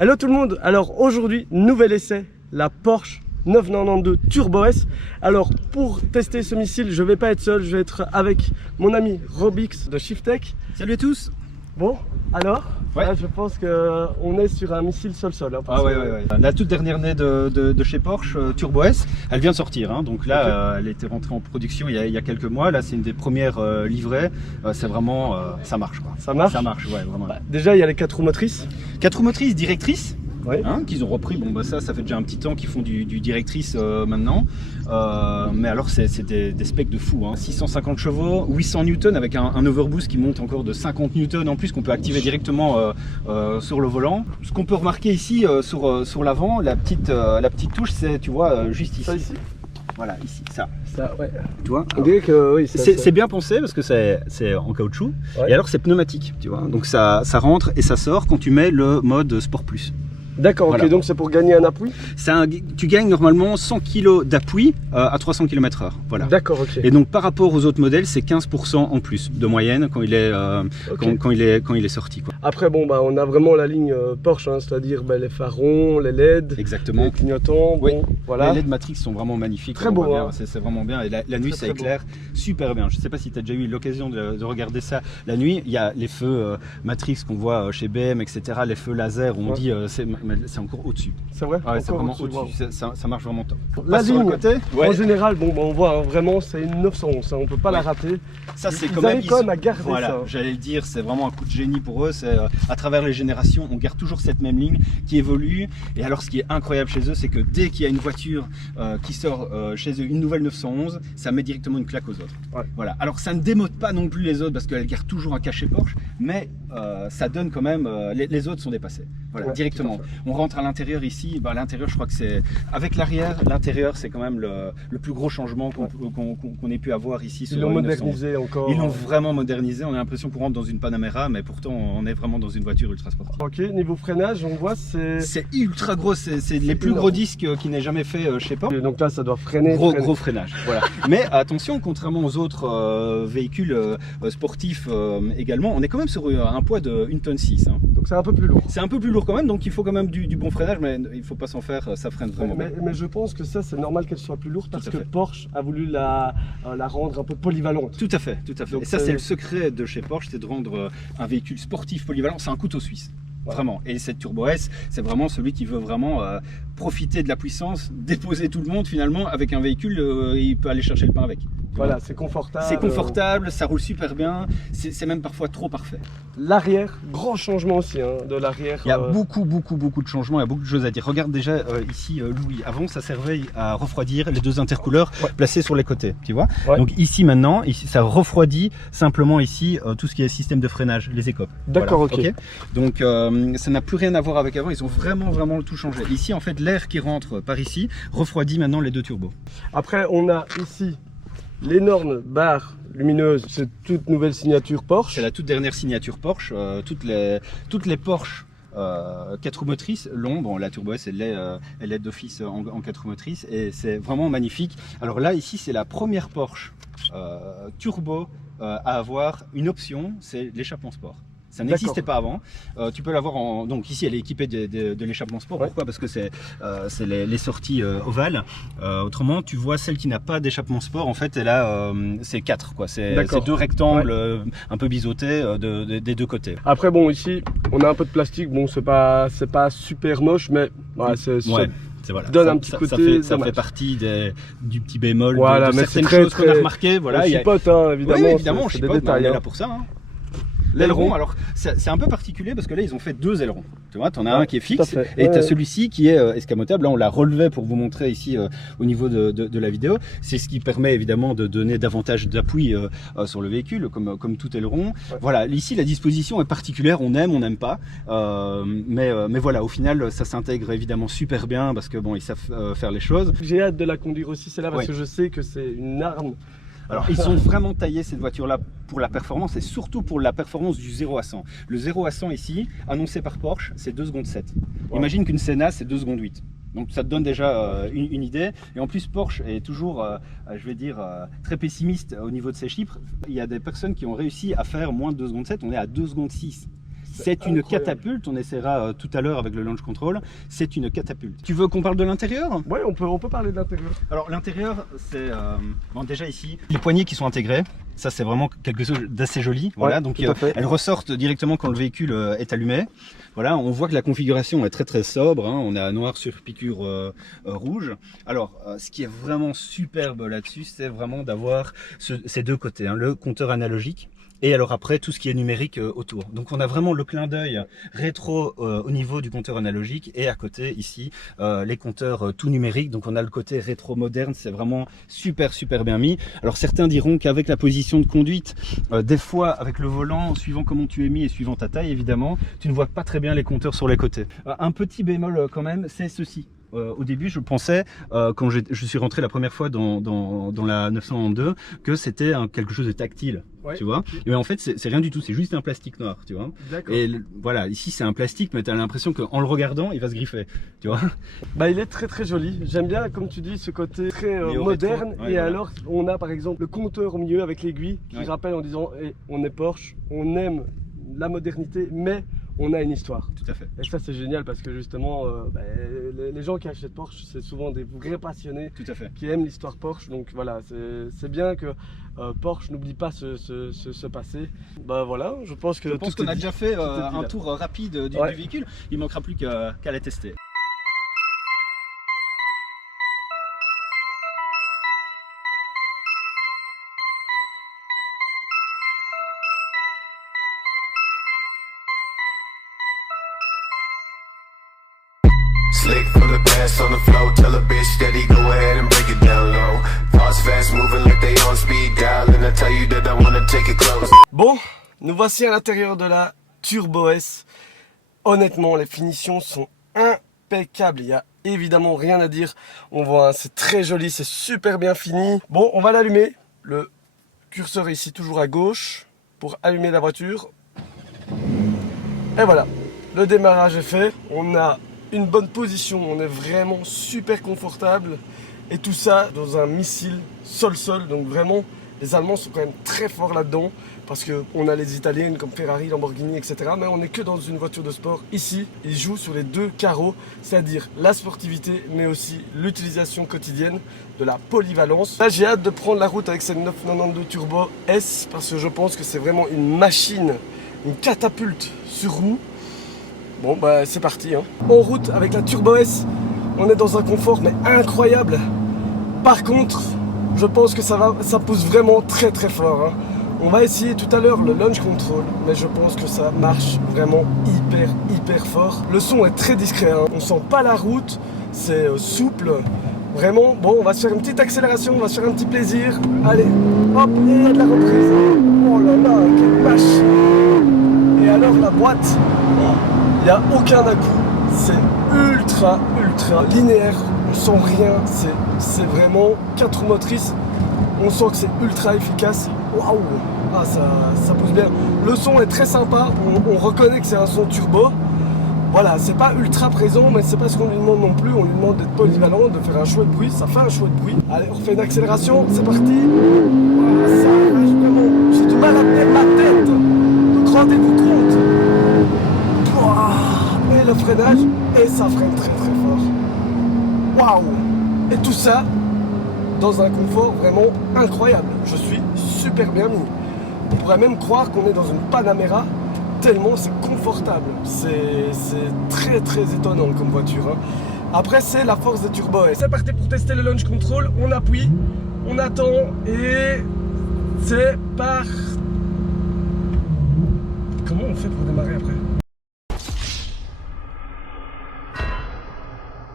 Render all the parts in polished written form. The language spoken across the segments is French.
Hello tout le monde, alors aujourd'hui, nouvel essai, la Porsche 992 Turbo S. Alors pour tester ce missile, je vais pas être seul, je vais être avec mon ami Robix de Shiftech. Salut à tous. Bon, alors, ouais. là, je pense qu'on est sur un missile sol-sol. Hein, ouais. La toute dernière née de chez Porsche, Turbo S, elle vient de sortir. Hein, donc là, okay. Elle était rentrée en production il y a quelques mois. Là, c'est une des premières livrées. C'est vraiment, ça marche quoi. Ça marche. Ça marche, ouais, vraiment. Bah, déjà, il y a les 4 roues motrices. 4 roues motrices directrices. Ouais. Hein, qu'ils ont repris, bon bah ça fait déjà un petit temps qu'ils font du directrice maintenant, mais alors c'est des specs de fou, hein. 650 chevaux, 800 newtons avec un overboost qui monte encore de 50 newtons en plus qu'on peut activer directement sur le volant. Ce qu'on peut remarquer ici sur l'avant, la petite touche, c'est, tu vois, juste ici. Ça ici. Voilà, ici, ça ouais. Tu vois, on dirait que oui, c'est bien pensé parce que c'est en caoutchouc, ouais. Et alors c'est pneumatique, tu vois, donc ça rentre et ça sort quand tu mets le mode Sport Plus. D'accord, voilà. Ok, donc c'est pour gagner un appui. Tu gagnes normalement 100 kg d'appui à 300 km/h. Voilà. D'accord, ok. Et donc par rapport aux autres modèles, c'est 15% en plus de moyenne quand il est, quand il est sorti. Quoi. Après, bon, bah, on a vraiment la ligne Porsche, hein, c'est-à-dire bah, les phares, les LED, exactement. les clignotants. Oui. Bon, voilà. Les LED Matrix sont vraiment magnifiques. Très beau. Hein. C'est vraiment bien. Et la nuit, ça éclaire super bien. Je ne sais pas si tu as déjà eu l'occasion de regarder ça la nuit. Il y a les feux Matrix qu'on voit chez BM, etc. Les feux laser, on dit c'est encore au-dessus. C'est vrai, ouais, c'est vraiment au-dessus, ça marche vraiment top. La ligne, côté, en général, bon, on voit hein, vraiment c'est une 911, hein, on peut pas la rater. Ça c'est quand même à garder voilà, ça. J'allais le dire, c'est vraiment un coup de génie pour eux. C'est à travers les générations, on garde toujours cette même ligne qui évolue. Et alors ce qui est incroyable chez eux, c'est que dès qu'il y a une voiture qui sort chez eux, une nouvelle 911, ça met directement une claque aux autres. Ouais. Voilà. Alors ça ne démode pas non plus les autres parce qu'elles gardent toujours un cachet Porsche, mais ça donne quand même, les autres sont dépassés. Voilà, ouais, directement. On rentre à l'intérieur ici, bah, l'intérieur je crois que c'est, avec l'arrière, l'intérieur c'est quand même le plus gros changement qu'on ait pu avoir ici. Ils l'ont modernisé encore. Ils l'ont vraiment modernisé, on a l'impression qu'on rentre dans une Panamera, mais pourtant on est vraiment dans une voiture ultra sportive. Ok, niveau freinage, on voit c'est ultra gros, c'est les plus gros disques qui n'aient jamais fait chez Porsche. Donc là ça doit freiner. Gros freinage, voilà. Mais attention, contrairement aux autres véhicules sportifs également, on est quand même sur un poids de 1,6 tonne. Hein. Donc c'est un peu plus lourd. C'est un peu plus lourd quand même, donc il faut quand même du bon freinage, mais il ne faut pas s'en faire, ça freine vraiment. Mais je pense que ça c'est normal qu'elle soit plus lourde parce que Porsche a voulu la rendre un peu polyvalente. Tout à fait, tout à fait. Donc, et ça c'est le secret de chez Porsche, c'est de rendre un véhicule sportif polyvalent, c'est un couteau suisse. Ouais. Vraiment. Et cette Turbo S, c'est vraiment celui qui veut vraiment profiter de la puissance, déposer tout le monde finalement avec un véhicule, il peut aller chercher le pain avec. Voilà, c'est confortable. C'est confortable, ça roule super bien, c'est même parfois trop parfait. L'arrière, grand changement aussi hein, de l'arrière. Il y a beaucoup de changements, il y a beaucoup de choses à dire. Regarde déjà ici Louis, avant ça servait à refroidir les deux intercooleurs placés sur les côtés, tu vois. Ouais. Donc ici maintenant, ça refroidit simplement ici tout ce qui est système de freinage, les écopes. D'accord, voilà. Ok. Donc ça n'a plus rien à voir avec avant, ils ont vraiment tout changé. Ici en fait l'air qui rentre par ici refroidit maintenant les deux turbos. Après on a ici l'énorme barre lumineuse, c'est toute nouvelle signature Porsche. C'est la toute dernière signature Porsche. Toutes les Porsche 4 roues motrices l'ont. Bon, la Turbo S, elle est d'office en 4 roues motrices et c'est vraiment magnifique. Alors là, ici, c'est la première Porsche Turbo à avoir une option, c'est l'échappement sport. Ça n'existait pas avant. Tu peux l'avoir en. Donc ici, elle est équipée de l'échappement sport. Pourquoi? Parce que c'est les sorties ovales. Autrement, tu vois celle qui n'a pas d'échappement sport. En fait, elle a c'est 4 quoi. C'est 2 rectangles un peu biseautés des deux côtés. Après, bon, ici, on a un peu de plastique. Bon, c'est pas super moche, mais voilà, voilà, donne un petit côté. Ça fait partie du petit bémol. Voilà, de mais certaines choses qu'on a remarquées. Voilà, on chipote, hein, évidemment. Oui, évidemment, on chipote, détails, on est là pour ça. Hein. L'aileron, alors c'est un peu particulier parce que là ils ont fait 2 ailerons. Tu vois, tu en as un qui est fixe et tu as celui-ci qui est escamotable. Là on l'a relevé pour vous montrer ici au niveau de la vidéo. C'est ce qui permet évidemment de donner davantage d'appui sur le véhicule comme tout aileron. Voilà, ici la disposition est particulière, on aime, on n'aime pas. Mais voilà, au final ça s'intègre évidemment super bien parce que bon ils savent faire les choses. J'ai hâte de la conduire aussi celle-là parce que je sais que c'est une arme. Alors ils sont vraiment taillés cette voiture-là pour la performance et surtout pour la performance du 0 à 100. Le 0 à 100 ici, annoncé par Porsche, c'est 2 secondes 7. Imagine qu'une Senna c'est 2 secondes 8. Donc ça te donne déjà une idée. Et en plus Porsche est toujours, je vais dire, très pessimiste au niveau de ses chiffres. Il y a des personnes qui ont réussi à faire moins de 2 secondes 7, on est à 2 secondes 6. C'est une incroyable. catapulte, on essaiera tout à l'heure avec le launch control, c'est une catapulte. Tu veux qu'on parle de l'intérieur? Ouais, on peut parler de l'intérieur. Alors l'intérieur, c'est bon, déjà ici, les poignées qui sont intégrées, ça c'est vraiment quelque chose d'assez joli. Voilà, Ouais, donc tout à fait. elles ressortent directement quand le véhicule est allumé. Voilà, on voit que la configuration est très sobre, hein. On a noir sur piqûre rouge. Alors, ce qui est vraiment superbe là-dessus, c'est vraiment d'avoir ces deux côtés, hein, le compteur analogique. Et alors après, tout ce qui est numérique autour. Donc on a vraiment le clin d'œil rétro au niveau du compteur analogique et à côté ici les compteurs tout numériques. Donc on a le côté rétro moderne, c'est vraiment super bien mis. Alors certains diront qu'avec la position de conduite, des fois avec le volant, suivant comment tu es mis et suivant ta taille évidemment, tu ne vois pas très bien les compteurs sur les côtés. Un petit bémol quand même, c'est ceci. Au début, je pensais, quand je suis rentré la première fois dans la 992, que c'était quelque chose de tactile, Ouais, tu vois. okay. Mais en fait, c'est rien du tout, c'est juste un plastique noir, tu vois. D'accord. Et voilà, ici c'est un plastique, mais tu as l'impression qu'en le regardant, il va se griffer, tu vois. Bah, il est très joli. J'aime bien, comme tu dis, ce côté très Néo-rétro. moderne. Ouais, et voilà. alors, on a par exemple le compteur au milieu avec l'aiguille qui Ouais. rappelle en disant on est Porsche, on aime la modernité, mais on a une histoire. Tout à fait. Et ça, c'est génial parce que justement, les gens qui achètent Porsche, c'est souvent des vrais passionnés Tout à fait. qui aiment l'histoire Porsche. Donc voilà, c'est bien que Porsche n'oublie pas ce passé. Bah voilà, je pense que Je pense tout est qu'on a dit. déjà fait Tout est dit, un là. tour rapide du Ouais. véhicule. Il manquera plus qu'à les tester. Slick from the past on the flow, tell a bitch steady, go ahead and break it down low. Thoughts fast moving like they on speed dial, and I tell you that I wanna take it close. Bon, nous voici à l'intérieur de la Turbo S. Honnêtement, les finitions sont impeccables. Il n'y a évidemment rien à dire. On voit, hein, c'est très joli, c'est super bien fini. Bon, on va l'allumer. Le curseur est ici toujours à gauche pour allumer la voiture. Et voilà, le démarrage est fait. On a une bonne position, on est vraiment super confortable. Et tout ça dans un missile sol-sol. Donc vraiment, les Allemands sont quand même très forts là-dedans. Parce qu'on a les Italiennes comme Ferrari, Lamborghini, etc. Mais on n'est que dans une voiture de sport. Ici, ils jouent sur les deux carreaux. C'est-à-dire la sportivité, mais aussi l'utilisation quotidienne de la polyvalence. Là, j'ai hâte de prendre la route avec cette 992 Turbo S. Parce que je pense que c'est vraiment une machine, une catapulte sur roue. Bon, bah c'est parti, hein. En route avec la Turbo S, on est dans un confort mais incroyable. Par contre, je pense que ça pousse vraiment très fort, hein. On va essayer tout à l'heure le launch control, mais je pense que ça marche vraiment hyper fort. Le son est très discret, hein. On sent pas la route, c'est souple. Vraiment, bon, on va se faire une petite accélération, on va se faire un petit plaisir. Allez, hop, et il y a de la reprise. Oh là là, quelle vache. Et alors la boîte, il n'y a aucun à-coup, c'est ultra linéaire, on sent rien, c'est vraiment 4 roues motrices, on sent que c'est ultra efficace. Waouh, ah, ça pousse bien. Le son est très sympa, on reconnaît que c'est un son turbo. Voilà, c'est pas ultra présent, mais c'est pas ce qu'on lui demande non plus, on lui demande d'être polyvalent, de faire un chouette bruit, ça fait un chouette bruit. Allez, on refait une accélération, c'est parti. Voilà, ça marche vraiment, j'ai du mal à tenir ma tête, donc rendez-vous compte. Et le freinage, et ça freine très fort. Waouh! Et tout ça dans un confort vraiment incroyable. Je suis super bien mis. On pourrait même croire qu'on est dans une Panamera, tellement c'est confortable. C'est très étonnant comme voiture, hein. Après, c'est la force des Turbo S. C'est parti pour tester le launch control. On appuie, on attend et c'est parti. Comment on fait pour démarrer après?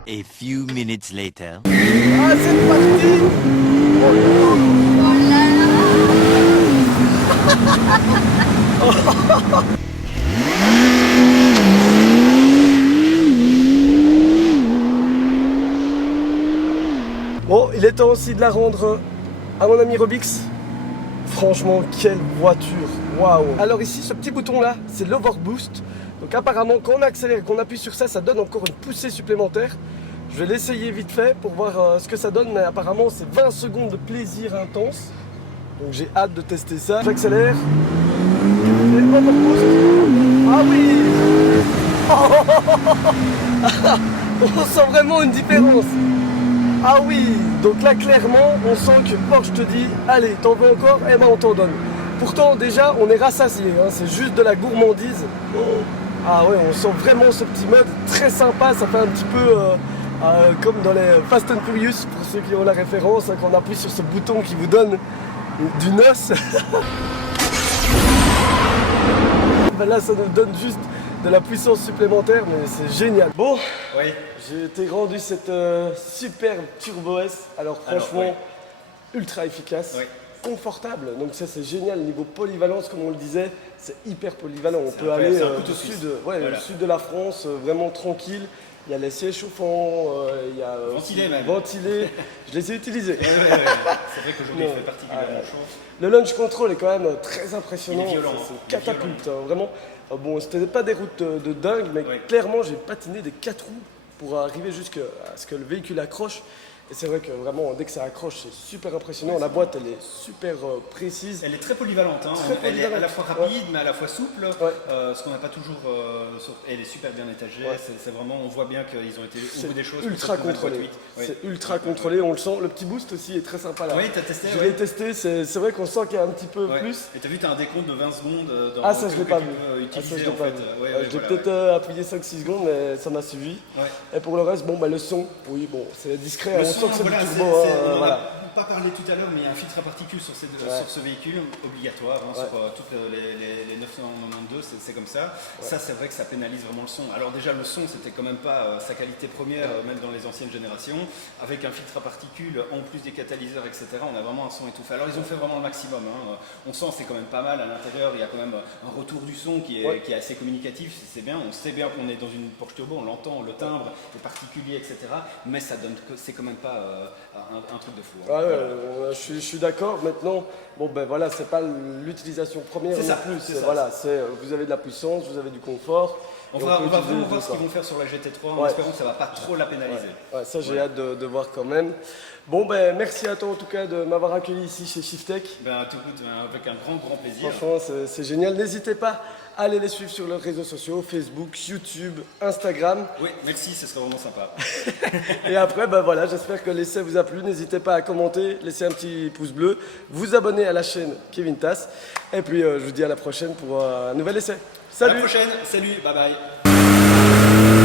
A few minutes later. Ah, c'est parti! Bon, il est temps aussi de la rendre à mon ami Robix. Franchement, quelle voiture! Waouh! Alors ici, ce petit bouton là, c'est l'overboost. Donc apparemment, quand on accélère et qu'on appuie sur ça, ça donne encore une poussée supplémentaire. Je vais l'essayer vite fait pour voir ce que ça donne, mais apparemment c'est 20 secondes de plaisir intense. Donc j'ai hâte de tester ça. J'accélère. Et overboost. Ah oui. On sent vraiment une différence. Ah oui, donc là clairement on sent que Porsche te dit allez, t'en veux encore, eh ben on t'en donne. Pourtant déjà on est rassasié, hein, c'est juste de la gourmandise. Ah ouais, on sent vraiment ce petit mode très sympa, ça fait un petit peu comme dans les Fast and Furious, pour ceux qui ont la référence, hein, quand on appuie sur ce bouton qui vous donne du noce. Ben là ça nous donne juste de la puissance supplémentaire, mais c'est génial. Bon, Oui. j'ai été rendu cette superbe Turbo S. Alors franchement, ultra efficace, confortable. Donc ça c'est génial. Niveau polyvalence, comme on le disait, c'est hyper polyvalent. On peut aller au sud, au sud de la France, vraiment tranquille. Il y a les sièges chauffants, il y a Ventilés même. ventilés. Je les ai utilisés. C'est vrai qu'aujourd'hui il fait particulièrement chaud. Le launch control est quand même très impressionnant. Il est violent, C'est hein. une catapulte, hein, vraiment. Bon, c'était pas des routes de dingue, mais clairement, j'ai patiné des 4 roues pour arriver jusqu'à ce que le véhicule accroche. Et c'est vrai que vraiment, dès que ça accroche, c'est super impressionnant. La boîte, elle est super précise. Elle est très polyvalente, hein. Très Elle est à la polyvalente. fois rapide mais à la fois souple, Ouais. ce qu'on n'a pas toujours. Elle est super bien étagée, c'est vraiment, on voit bien qu'ils ont été au bout des choses. Ultra pour trouver une contrôlé. boîte 8. C'est ultra contrôlé, on le sent. Le petit boost aussi est très sympa là. Oui, t'as testé, Je ouais. l'ai testé, c'est vrai qu'on sent qu'il y a un petit peu Ouais. plus. Et t'as vu, t'as un décompte de 20 secondes dans Ah ça je l'ai pas vu. utiliser Ah, ça, je l'ai en pas fait. vu. Ouais, J'ai voilà, peut-être ouais. appuyé 5-6 secondes, mais ça m'a suivi. Ouais. Et pour le reste, bon bah le son, oui bon, c'est discret, Le on son, sent que c'est voilà, du c'est- turbo. c'est- hein, on en voilà. a pas parlé tout à l'heure, mais il y a un filtre à particules sur ce véhicule, obligatoire, hein, sur toutes les 992, c'est comme ça. Ça, c'est vrai que ça pénalise vraiment le son. Alors déjà, le son, c'était quand même pas sa qualité première, même dans les anciennes générations. Avec un filtre à particules, en plus des catalyseurs, etc., on a vraiment un son étouffé. Alors ils ont fait vraiment le maximum, hein. On sent c'est quand même pas mal à l'intérieur, il y a quand même un retour du son qui est assez communicatif, c'est bien. On sait bien qu'on est dans une Porsche Turbo, on l'entend, le timbre est particulier, etc. Mais ça donne, c'est quand même pas un truc de fou, hein. Ah ouais, je suis d'accord. Maintenant, bon ben voilà, c'est pas l'utilisation première C'est non ça, plus. c'est ça. Voilà, c'est vous avez de la puissance, vous avez du confort. On et va peut vraiment utiliser les voir deux, ce qu'ils quoi. vont faire sur la GT3 en Ouais. espérant que ça va pas trop la pénaliser. Ouais, ça j'ai hâte de voir quand même. Bon ben merci à toi en tout cas de m'avoir accueilli ici chez Shiftech. Ben, tout coûte, avec un grand plaisir. Franchement, c'est génial. N'hésitez pas à aller les suivre sur leurs réseaux sociaux, Facebook, YouTube, Instagram. Oui, merci, ce serait vraiment sympa. Et après, ben voilà, j'espère que l'essai vous a plu. N'hésitez pas à commenter, laisser un petit pouce bleu, vous abonner à la chaîne Kevin Tass. Et puis, je vous dis à la prochaine pour un nouvel essai. À la Salut! prochaine, salut, bye bye.